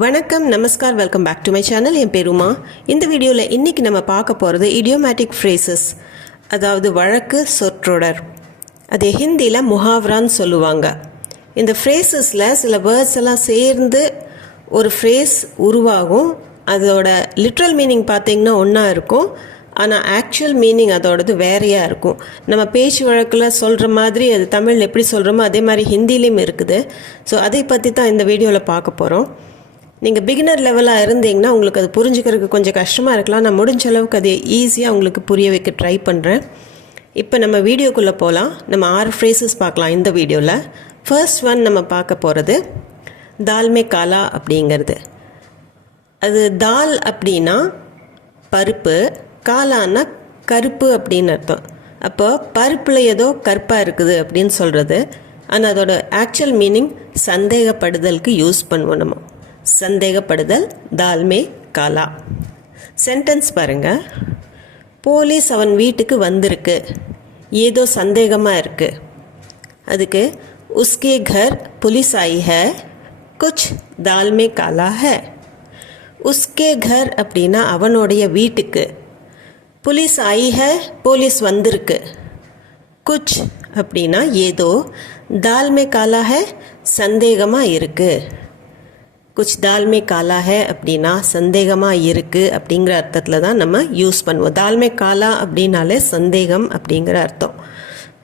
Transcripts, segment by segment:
வணக்கம், நமஸ்கார், welcome back to my channel. என் பேர் உமா. இந்த வீடியோவில் இன்றைக்கி நம்ம பார்க்க போகிறது இடியோமேட்டிக் ஃப்ரேசஸ், அதாவது வழக்கு சொற்றொடர். அது ஹிந்தியில் முஹாவரான்னு சொல்லுவாங்க. இந்த ஃப்ரேசஸில் சில வேர்ட்ஸ் எல்லாம் சேர்ந்து ஒரு ஃப்ரேஸ் உருவாகும். அதோட லிட்ரல் மீனிங் பார்த்திங்கன்னா ஒன்றா இருக்கும், ஆனால் ஆக்சுவல் மீனிங் அதோடது வேறையாக இருக்கும். நம்ம பேச்சு வழக்கில் சொல்கிற மாதிரி அது தமிழ் எப்படி சொல்கிறோமோ அதே மாதிரி ஹிந்திலையும் இருக்குது. ஸோ அதை பற்றி தான் இந்த வீடியோவில் பார்க்க போகிறோம். நீங்கள் பிகினர் லெவலாக இருந்தீங்கன்னா உங்களுக்கு அது புரிஞ்சுக்கிறதுக்கு கொஞ்சம் கஷ்டமாக இருக்கலாம். நான் முடிஞ்ச அளவுக்கு அது ஈஸியாக உங்களுக்கு புரிய வைக்க ட்ரை பண்ணுறேன். இப்போ நம்ம வீடியோக்குள்ளே போகலாம். நம்ம 6 ஃப்ரேசஸ் பார்க்கலாம் இந்த வீடியோவில். ஃபர்ஸ்ட் ஒன் நம்ம பார்க்க போகிறது தால் மே காலா அப்படிங்கிறது. அது தால் அப்படின்னா பருப்பு, காலான்னா கருப்பு அப்படின்னு அர்த்தம். அப்போ பருப்பில் ஏதோ கருப்பாக இருக்குது அப்படின்னு சொல்கிறது. ஆனால் அதோட ஆக்சுவல் மீனிங் சந்தேகப்படுதலுக்கு யூஸ் பண்ணுவோம். நம்ம சந்தேகப்படுதல், தால் மே காலா. சென்டென்ஸ் பாருங்கள். போலீஸ் அவன் வீட்டுக்கு வந்திருக்கு, ஏதோ சந்தேகமாக இருக்குது. அதுக்கு உஸ்கே घर पुलिस आई है, कुछ दाल में काला है. உஸ்கே घर அப்படின்னா அவனுடைய வீட்டுக்கு, புலிஸ் ஆயி है போலீஸ் வந்திருக்கு, குச் அப்படின்னா ஏதோ, தால் மே காலா है சந்தேகமாக இருக்குது. குச் தால் மே காலா ஹே அப்படின்னா சந்தேகமாக இருக்குது அப்படிங்கிற அர்த்தத்தில் தான் நம்ம யூஸ் பண்ணுவோம். தால் மே காலா அப்படின்னாலே சந்தேகம் அப்படிங்கிற அர்த்தம்.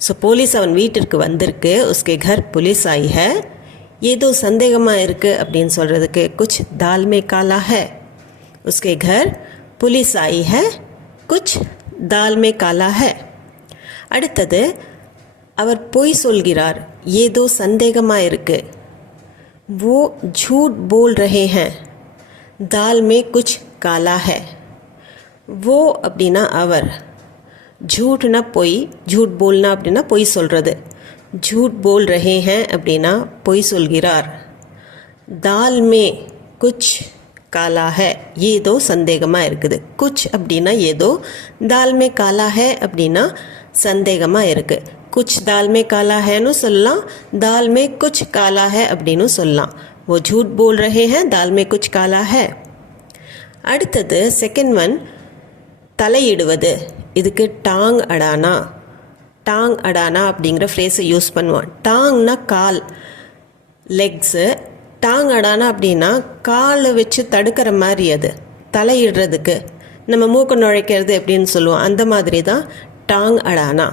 ஸோ போலீஸ் அவன் வீட்டிற்கு வந்திருக்கு, உஸ்கே घर புலிஸ் ஆயி ஹே, ஏதோ சந்தேகமாக இருக்குது அப்படின்னு சொல்கிறதுக்கு குச் தால் மே காலா ஹே. உஸ்கே घर புலிஸ் ஆயி ஹே, குச் தால் மே காலா ஹே. அடுத்தது, அவர் பொய் சொல்கிறார், ஏதோ சந்தேகமாக இருக்குது. वो झूठ बोल रहे हैं, दाल में कुछ काला है. वो அப்படின்னா அவர், झूठना பொய், झूठ बोलना அப்படின்னா பொய் சொல்கிறது. झूठ बोल रहे हैं அப்படின்னா பொய் சொல்கிறார். दाल में कुछ काला है, ஏதோ சந்தேகமாக இருக்குது. कुछ அப்படின்னா ஏதோ, दाल में काला है அப்படின்னா சந்தேகமாக இருக்குது. कुछ दाल में काला है नु சொல்லலாம், दाल में कुछ काला है அப்படின்னு சொல்லலாம். वो झूठ बोल रहे हैं, दाल में कुछ काला है. அடுத்தது செகண்ட் ஒன், தலையிடுவது. இதுக்கு டாங் அடானா. டாங் அடானா அப்படிங்கிற ஃப்ரேஸை யூஸ் பண்ணுவோம். டாங்னா கால், லெக்ஸு. டாங் அடானா அப்படின்னா காலை வச்சு தடுக்கிற மாதிரி, அது தலையிடுறதுக்கு. நம்ம மூக்கு நுழைக்கிறது அப்படின்னு சொல்லுவோம், அந்த மாதிரி தான் டாங் அடானா.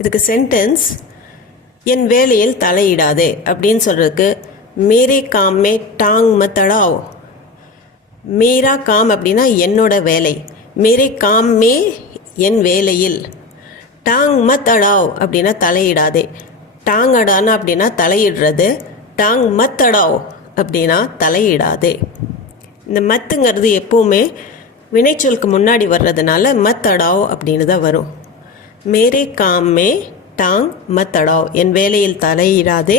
இதுக்கு சென்டென்ஸ், என் வேலையில் தலையிடாதே அப்படின்னு சொல்கிறதுக்கு மேரே காம் மே டாங் மத் அடாவ். மேரா காம் அப்படின்னா என்னோட வேலை, மேரே காம் மே என் வேலையில், டாங் மத் அடாவ் அப்படின்னா தலையிடாதே. டாங் அடானா அப்படின்னா தலையிடுறது, டாங் மத் அடாவ் அப்படின்னா தலையிடாதே. இந்த மத்துங்கிறது எப்போவுமே வினைச்சொலுக்கு முன்னாடி வர்றதுனால மத் அடாவ் அப்படின்னு தான் வரும். மேரே காம் மே டாங் மத் அடாவ், என் வேலையில் தலையிடாதே,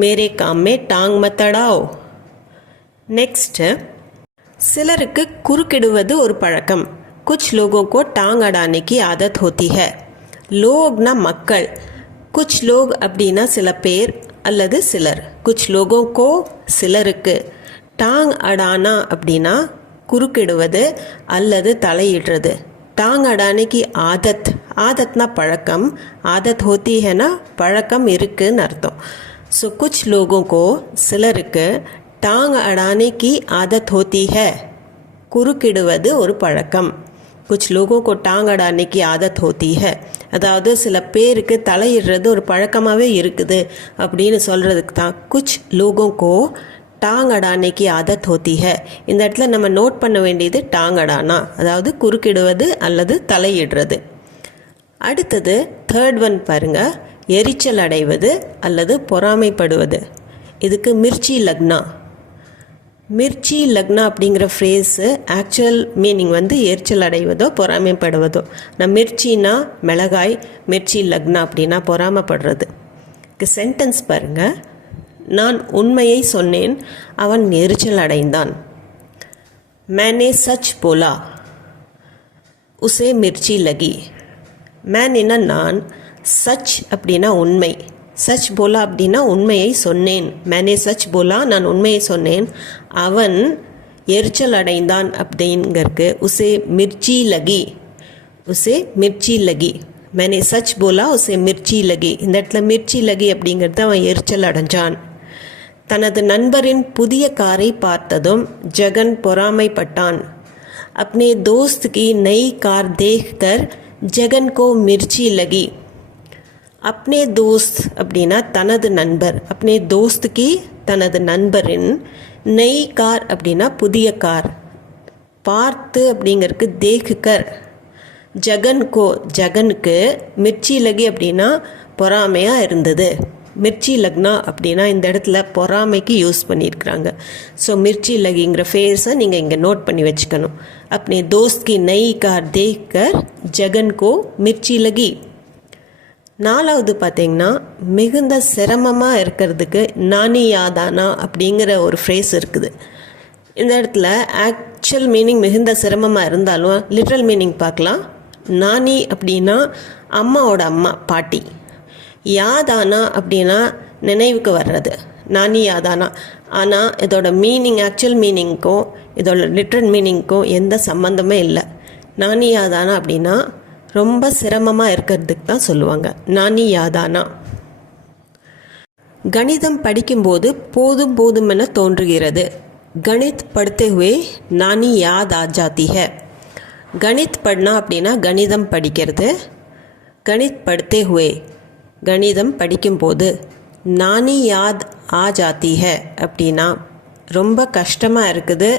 மேரே காம் மே டாங் மத் அடாவ். நெக்ஸ்ட்டு, சிலருக்கு குறுக்கிடுவது ஒரு பழக்கம். குச் லோகோ கோ டாங் அடானே கி ஆதத் ஹோத்தி ஹை. லோக்னா மக்கள், குச் லோக் அப்படின்னா சில பேர் அல்லது சிலர். குச் லோகோ கோ சிலருக்கு, டாங் அடானா அப்படின்னா குறுக்கிடுவது அல்லது தலையிடுறது. டாங் அடானே கி ஆதத், ஆதத்னா பழக்கம், ஆதத் ஹோத்தி ஹேனா பழக்கம் இருக்குன்னு அர்த்தம். ஸோ குச் லோகோ கோ சிலருக்கு டாங் அடானே கி ஆதத் ஹோத்தி ஹே, குறுக்கிடுவது ஒரு பழக்கம். குச் லோகோ கோ டாங் அடானே கி ஆதத் ஹோத்தி ஹே, அதாவது சில பேருக்கு தலையிடுறது ஒரு பழக்கமாகவே இருக்குது அப்படின்னு சொல்கிறதுக்கு தான் குச் லோகோ கோ டாங் அடானே கி ஆதத் ஹோத்தி ஹை. இந்த இடத்துல நம்ம நோட் பண்ண வேண்டியது டாங் அடானா, அதாவது குறுக்கிடுவது அல்லது தலையிடுறது. அடுத்தது தேர்ட் ஒன் பாருங்க, எரிச்சல் அடைவது அல்லது பொறாமைப்படுவது. இதுக்கு மிர்ச்சி லக்னா. மிர்ச்சி லக்னா அப்படிங்கிற ஃப்ரேஸு ஆக்சுவல் மீனிங் வந்து எரிச்சல் அடைவதோ பொறாமைப்படுவதோ. நான் மிர்ச்சின்னா மிளகாய், மிர்ச்சி லக்னா அப்படின்னா பொறாமைப்படுறது. சென்டென்ஸ் பாருங்கள். நான் உண்மையை சொன்னேன், அவன் எரிச்சல் அடைந்தான். मैंने सच बोला, उसे मिर्ची लगी. मैंने நான், சச் அப்படின்னா உண்மை, சச் போலா அப்படின்னா உண்மையை சொன்னேன். மேனே சச் போலா, நான் உண்மையை சொன்னேன். அவன் எரிச்சல் அடைந்தான் அப்படிங்கிறதுக்கு உசே மிர்ச்சி லகி. உசே மிர்ச்சி லகி. மேனே சச் போலா உசே மிர்ச்சி லகி. இந்த இடத்துல மிர்ச்சி லகி அப்படிங்கிறது அவன் எரிச்சல் அடைஞ்சான். தனது நண்பரின் புதிய காரை பார்த்ததும் ஜெகன் பொறாமைப்பட்டான். अपने दोस्त की नई कार देखकर जगन को मिर्ची लगी. अपने दोस्त அப்படின்னா தனது நண்பர். अपने दोस्त की தனது நண்பரின் நई कार அப்படின்னா புதிய கார். பார்த்து அப்படிங்கிறதுக்கு தேக்குக்கர். ஜகன்கோ ஜகனுக்கு மிர்ச்சி லகி அப்படின்னா பொறாமையாக இருந்தது. மிர்ச்சி லக்னா அப்படின்னா இந்த இடத்துல பொறாமைக்கு யூஸ் பண்ணியிருக்கிறாங்க. ஸோ மிர்ச்சி லகிங்கிற ஃபேஸை நீங்கள் இங்கே நோட் பண்ணி வச்சுக்கணும். अपने दोस्त की नई कार देखकर जगन को मिर्ची लगी. நாலாவது பார்த்தீங்கன்னா மிகுந்த சிரமமாக இருக்கிறதுக்கு நானி யாதானா அப்படிங்கிற ஒரு ஃப்ரேஸ் இருக்குது. இந்த இடத்துல ஆக்சுவல் மீனிங் மிகுந்த சிரமமாக இருந்தாலும் லிட்ரல் மீனிங் பார்க்கலாம். நானி அப்படின்னா அம்மாவோட அம்மா, பாட்டி. யாதானா அப்படின்னா நினைவுக்கு வர்றது, நானி யாதானா. ஆனால் இதோட மீனிங், ஆக்சுவல் மீனிங்க்கும் இதோட லிட்ரல் மீனிங்க்கும் எந்த சம்மந்தமே இல்லை. நானி யாதானா அப்படின்னா ரொம்ப சிரமமாக இருக்கிறதுக்கு தான் சொல்லுவாங்க நானி யாதானா. கணிதம் படிக்கும்போது போதும் போதும் என தோன்றுகிறது. கணித் படுத்தே ஹுவே நானி யாத் ஆ ஜாத்தி ஹை. கணித் பட்னா அப்படின்னா கணிதம் படிக்கிறது. கணித் படுத்தே ஹுவே கணிதம் படிக்கும்போது. நானி யாத் ஆ ஜாத்தி ஹை அப்படின்னா ரொம்ப கஷ்டமாக இருக்குது,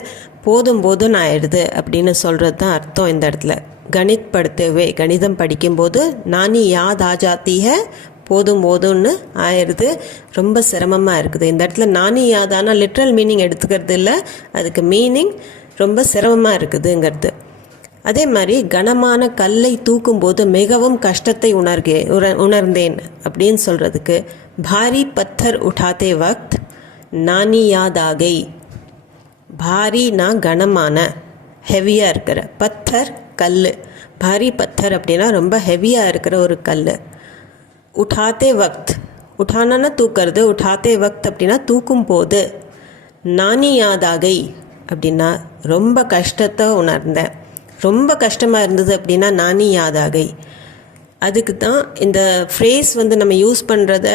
போதும் போதும்னு ஆயிடுது அப்படின்னு சொல்கிறது தான் அர்த்தம் இந்த இடத்துல. கணித் படுத்தவே கணிதம் படிக்கும்போது நானி யாத் ஆ ஜாத்தி ஹை, போதும் போதும்னு ஆயிடுது, ரொம்ப சிரமமாக இருக்குது. இந்த இடத்துல நானி யாதானா லிட்ரல் மீனிங் எடுத்துக்கிறது இல்லை, அதுக்கு மீனிங் ரொம்ப சிரமமாக இருக்குதுங்கிறது. அதே மாதிரி கனமான கல்லை தூக்கும்போது மிகவும் கஷ்டத்தை உணர்ந்தேன் அப்படின்னு சொல்கிறதுக்கு பாரி பத்தர் உठाते वक्त நானி யாத் ஆ கை. பாரினா கனமான, ஹெவியாக இருக்கிற. பத்தர் கல். பாரி பத்தர் அப்படின்னா ரொம்ப ஹெவியாக இருக்கிற ஒரு கல். உठाते वक्त, உठाனா தூக்கிறது, உठाते वक्त அப்படின்னா தூக்கும் போது. நானி யாத் ஆ கை அப்படின்னா ரொம்ப கஷ்டத்தை உணர்ந்தேன், ரொம்ப கஷ்டமாக இருந்தது அப்படின்னா நானி யாத் ஆ கை. அதுக்கு தான் இந்த ஃப்ரேஸ் நம்ம யூஸ் பண்ணுறத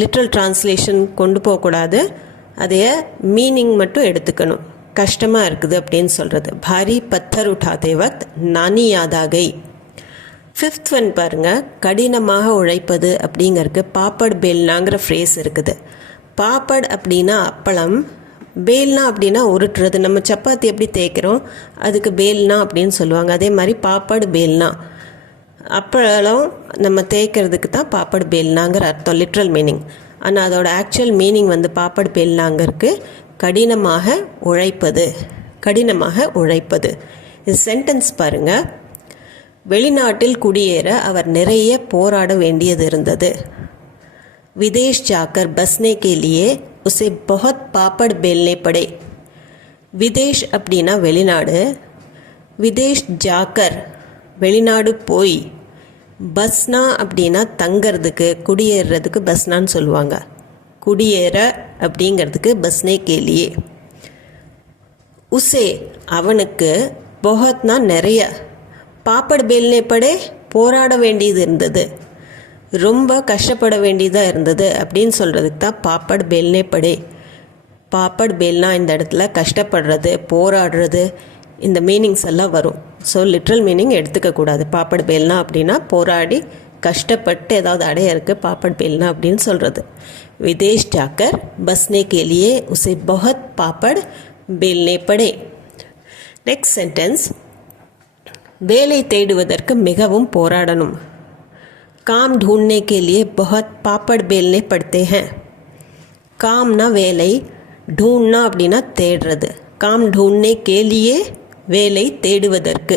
லிட்ரல் ட்ரான்ஸ்லேஷன் கொண்டு போகக்கூடாது, அதைய மீனிங் மட்டும் எடுத்துக்கணும். கஷ்டமாக இருக்குது அப்படின்னு சொல்கிறது. பாரி பத்தர் உठाते वक्त நானி யாத் ஆ கை. ஃபிஃப்த் ஒன் பாருங்கள், கடினமாக உழைப்பது அப்படிங்கிறதுக்கு பாப்பட் பேல்னாங்கிற ஃப்ரேஸ் இருக்குது. பாப்பட் அப்படின்னா அப்பளம், பேல்னா அப்படின்னா உருட்டுறது. நம்ம சப்பாத்தி எப்படி தேய்க்கிறோம் அதுக்கு பேல்னா அப்படின்னு சொல்லுவாங்க. அதே மாதிரி பாப்படு பேல்னா அப்பளம் நம்ம தேய்க்கிறதுக்கு தான் பாப்படு பேல்னாங்கிற அர்த்தம் லிட்ரல் மீனிங். ஆனால் அதோட ஆக்சுவல் மீனிங் பாப்படு பேல்னாங்கிறதுக்கு கடினமாக உழைப்பது. கடினமாக உழைப்பது. இது சென்டென்ஸ் பாருங்கள். வெளிநாட்டில் குடியேற அவர் நிறைய போராட வேண்டியது இருந்தது. विदेश जाकर बसने के लिए उसे बहुत पापड़ बेलने पड़े. विदेश அப்படின்னா வெளிநாடு. விதேஷ் ஜாக்கர் வெளிநாடு போய். பஸ்னா அப்படின்னா தங்கிறதுக்கு, குடியேறதுக்கு பஸ்னான்னு சொல்லுவாங்க. குடியேற அப்படிங்கிறதுக்கு பஸ்னே கேலியே. உசே அவனுக்கு, பொஹத்னா நிறைய, பாப்பட் பேல்னே படே போராட வேண்டியது இருந்தது, ரொம்ப கஷ்டப்பட வேண்டியதாக இருந்தது அப்படின்னு சொல்கிறதுக்கு தான் பாப்பட் பேல்னே படே. பாப்பட் பேல்னா இந்த இடத்துல கஷ்டப்படுறது, போராடுறது, இந்த மீனிங்ஸ் எல்லாம் வரும். ஸோ லிட்ரல் மீனிங் எடுத்துக்கக்கூடாது. பாப்பட் பேல்னா அப்படின்னா போராடி கஷ்டப்பட்டு ஏதாவது அடையறக்கு பாப்பட் பேல்னா அப்படின்னு சொல்கிறது. விதேஷ் ஜாக்கர் பஸ்னே கேலியே உசே बहुत பாப்பட் பேல்னே படே. நெக்ஸ்ட் சென்டென்ஸ், வேலை தேடுவதற்கு மிகவும் போராடணும். काम ढूंढने के लिए बहुत पापड़ बेलने पड़ते हैं. कामना வேலை, ढूंढना அப்படின்னா தேடுறது. काम ढूंढने के लिए வேலை தேடுவதற்கு.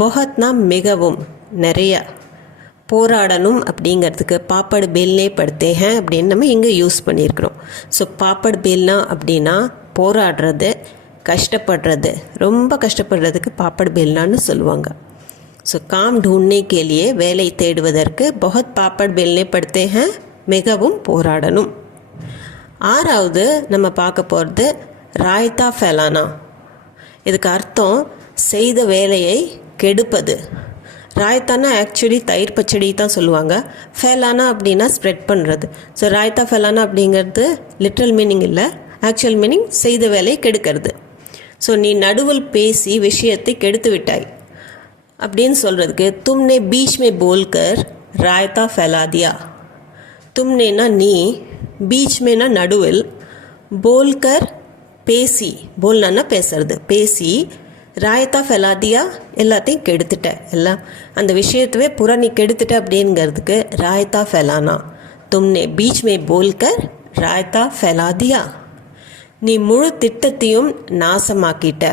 बहुतனா மிகவும், நிறைய. போராடணும் அப்படிங்கிறதுக்கு பாப்படு பேல்னே படுத்தே ஹேன் அப்படின்னு நம்ம இங்கே யூஸ் பண்ணியிருக்கிறோம். ஸோ பாப்படு பேல்னா அப்படின்னா போராடுறது, கஷ்டப்படுறது, ரொம்ப கஷ்டப்படுறதுக்கு பாப்படு பேல்னான்னு சொல்லுவாங்க. ஸோ काम ढूंढने के लिए வேலை தேடுவதற்கு बहुत पापड़ बेलने पड़ते हैं. மிகவும் போராடணும். ஆறாவது நம்ம பார்க்க போகிறது ராய்த்தா ஃபெலானா. இதுக்கு அர்த்தம் செய்த வேலையை கெடுப்பது. ராய்த்தானா ஆக்சுவலி தயிர் பச்சடி தான் சொல்லுவாங்க. ஃபெலானா அப்படின்னா ஸ்ப்ரெட் பண்ணுறது. ஸோ ராய்த்தா ஃபெலானா அப்படிங்கிறது லிட்ரல் மீனிங் இல்லை, ஆக்சுவல் மீனிங் செய்த வேலையை கெடுக்கிறது. ஸோ நீ நடுவில் பேசி விஷயத்தை கெடுத்து விட்டாய் அப்படின்னு சொல்கிறதுக்கு தும்னே பீச் மே போல்கர் ராய்த்தா ஃபெலா தியா. தும்னேனா நீ, பீச் மேனா நடுவில், போல்கர் பேசி, போல்னா பேசுறது, பேசி, ராயத்தா ஃபெலாதியா எல்லாத்தையும் கெடுத்துட்ட, எல்லாம் அந்த விஷயத்தவே புறா நீ கெடுத்துட்ட அப்படிங்கிறதுக்கு ராயத்தா ஃபெலானா. தும்னே பீச் மே போல்கர் ராயத்தா ஃபெலாதியா. நீ முழு திட்டத்தையும் நாசமாக்கிட்ட.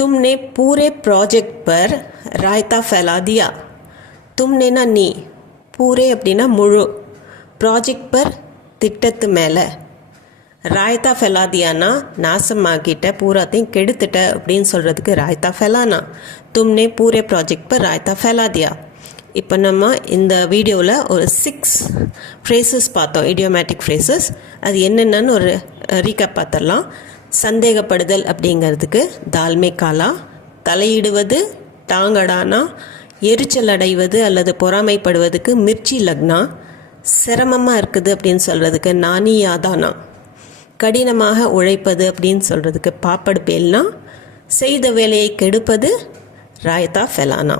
தும்னே பூரே ப்ராஜெக்ட் பர் ராயத்தா ஃபெலாதியா. தும்னேனா நீ, பூரே அப்படின்னா முழு, ப்ராஜெக்ட் பர் திட்டத்து மேலே, ராய்த்தா ஃபெலாதியானா நாசமாக்கிட்ட, பூராத்தையும் கெடுத்துட்ட அப்படின்னு சொல்கிறதுக்கு ராய்த்தா ஃபெலானா. தும்னே பூரே project per raita ஃபெலாதியா. இப்போ நம்ம இந்த வீடியோவில் ஒரு 6 ஃப்ரேசஸ் பார்த்தோம், இடியோமேட்டிக் ஃப்ரேசஸ். அது என்னென்னு ஒரு ரீகேப் பார்த்துடலாம். சந்தேகப்படுதல் அப்படிங்கிறதுக்கு தால்மே காலா, தலையிடுவது டாங்கடானா, எரிச்சல் அடைவது அல்லது பொறாமைப்படுவதுக்கு மிர்ச்சி லக்னா, சிரமமாக இருக்குது அப்படின்னு சொல்கிறதுக்கு நானி யாதானா, கடினமாக உழைப்பது அப்படின்னு சொல்கிறதுக்கு பாப்படு பேல்னா, செய்த வேலையை கெடுப்பது ராயத்தா ஃபெலானா.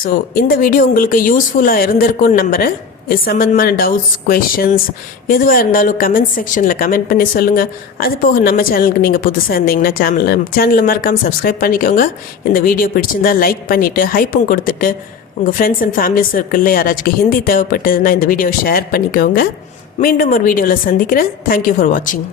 ஸோ இந்த வீடியோ உங்களுக்கு யூஸ்ஃபுல்லாக இருந்திருக்கும்னு நம்புகிறேன். இது சம்மந்தமான டவுட்ஸ், குவெஷன்ஸ் எதுவாக இருந்தாலும் கமெண்ட் செக்ஷனில் கமெண்ட் பண்ணி சொல்லுங்கள். அது போக நம்ம சேனலுக்கு நீங்கள் புதுசாக இருந்தீங்கன்னா சேனலை மறக்காமல் சப்ஸ்கிரைப் பண்ணிக்கோங்க. இந்த வீடியோ பிடிச்சிருந்தால் லைக் பண்ணிவிட்டு ஹைப்பும் கொடுத்துட்டு உங்கள் ஃப்ரெண்ட்ஸ் அண்ட் ஃபேமிலி சர்க்கிளில் யாராச்சும் ஹிந்தி தேவைப்பட்டதுன்னா இந்த வீடியோ ஷேர் பண்ணிக்கோங்க. மீண்டும் ஒரு வீடியோவில் சந்திக்கிறேன். தேங்க்யூ ஃபார் வாட்சிங்.